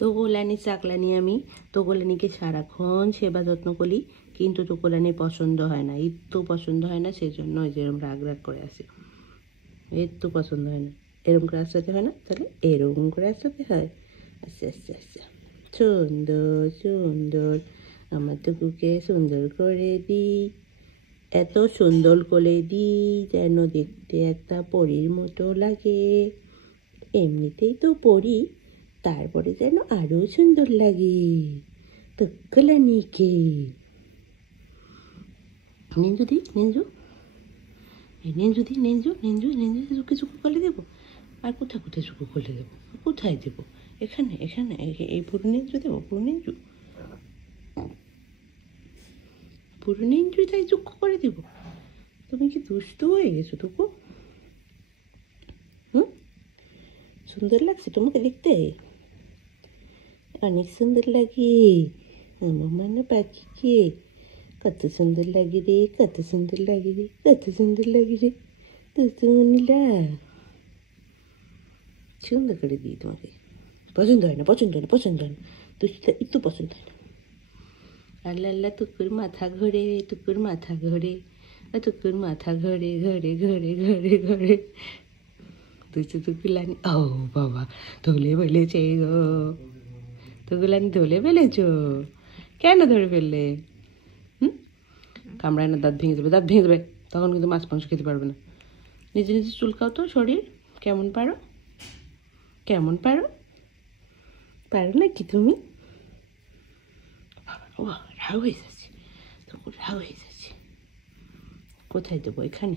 তোগোলানি চাকলানি আমি তোগোলানিকে সারাক্ষণ সেবা যত্ন করি, কিন্তু তোগোলানি পছন্দ হয় না, একটু পছন্দ হয় না, সেই জন্য ওই যেরকম রাগ রাগ করে আসে। একটু পছন্দ হয় না, এরকম করে আসতে হয় না, তাহলে এরকম করে আসতে হয়। আচ্ছা আচ্ছা আচ্ছা, সুন্দর সুন্দর, আমার টুকুকে সুন্দর করে দিই, এত সুন্দর করে দিই যেন দেখতে একটা পরীর মতো লাগে। এমনিতেই তো পরী, তারপরে যেন আরও সুন্দর লাগে। তোগোলানিকে নেঞ্জু দি, নেঞ্জু, নেঞ্জু দি, নেঞ্জু নেঞ্জু নেঞ্জু চুকে চুকু করে দেবো। আর কোথায় কোথায় চুকু করে দেবো, কোথায় দেবো? এখানে এখানে এই পুরো নেঞ্জু দেবো, পুরো নেঞ্জু, পুরো নেঞ্জু তাই চুকু করে দেবো? তুমি কি দুষ্টু হয়ে গেছো টুকু? হুম, সুন্দর লাগছে তোমাকে দেখতে? অনেক সুন্দর লাগে আমার মানে পাখিকে। কত সুন্দর লাগে রে, কত সুন্দর লাগে রে, কত সুন্দর লাগে রে। দুষ্টু মনিলা, সুন্দর করে দিই তোমাকে। পছন্দ হয় না, পছন্দ হয় না, পছন্দ হয় না, দুষ্টুটা একটু পছন্দ হয় না। আল্লাহ আল্লাহ, টুকুর মাথা ঘোরে, টুকুর মাথা ঘোরে, টুকুর মাথা ঘোরে ঘোরে ঘোরে ঘোরে ঘোরে। দুষ্টু টুকুলানি, ও বাবা, ধরে ফেলেছে গো, টুকুলানি ধরে ফেলেছো? কেন ধরে ফেললে? হুম, কামড়ায় না, দাঁত ভেঙে দেবে, দাঁত ভেঙে দেবে, তখন কিন্তু মাছ মাংস খেতে পারবে না। নিজে নিজে চুলকাও তো শরীর, কেমন পারো, কেমন পারো, পারো নাকি তুমি? ও, রাগ হয়ে যাচ্ছে, তখন রাগ হয়ে যাচ্ছে। কোথায় দেবো? এখানে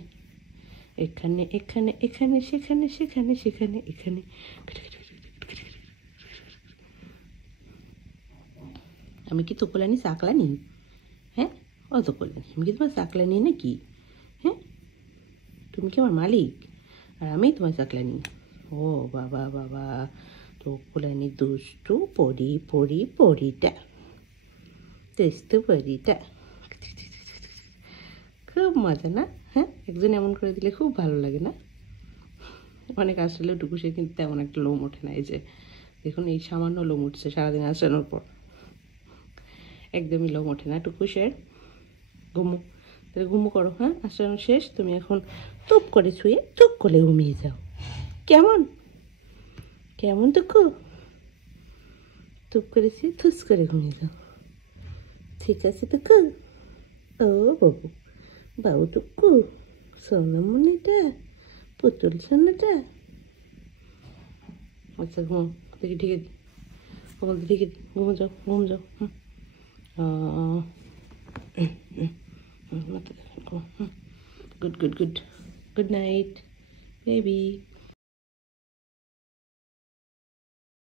এখানে এখানে এখানে, সেখানে সেখানে সেখানে, এখানে। আমি কি তোকলানি চাকলানি? হ্যাঁ, অত করলেন, আমি কি তোমার চাকলানি নাকি? হ্যাঁ, তুমি কি আমার মালিক আর আমি তোমার চাকলানি? ও বাবা বাবা, তোকলানি দুষ্টু পরি পরি পরিটা, দুষ্টু পরিটা, খুব মজা না? হ্যাঁ, একজন এমন করে দিলে খুব ভালো লাগে না? অনেক আসলে টুকুসে কিন্তু তেমন একটা লোম ওঠে না, এই যে দেখুন, এই সামান্য লোম উঠছে সারাদিন আসানোর পর, একদমই লোম ওঠে না টুকুসের। ঘুমো, তাহলে ঘুমো করো। হ্যাঁ, আসানো শেষ, তুমি এখন টুপ করে শুয়ে টুপ করে ঘুমিয়ে যাও। কেমন, কেমন টুকু? টুপ করে শুয়ে থুস করে ঘুমিয়ে যাও, ঠিক আছে টুকু? ও বাবু, বাবু টুকু, সোনামণিটা, পুতুল সোনাটা। আচ্ছা ঘুমো, দেখি ঢেকে দিই, বলতে ঢেকে দিই, ঘুমো যাও, ঘুম যাও। হুম, মাথা দেখো, good good good, good night baby.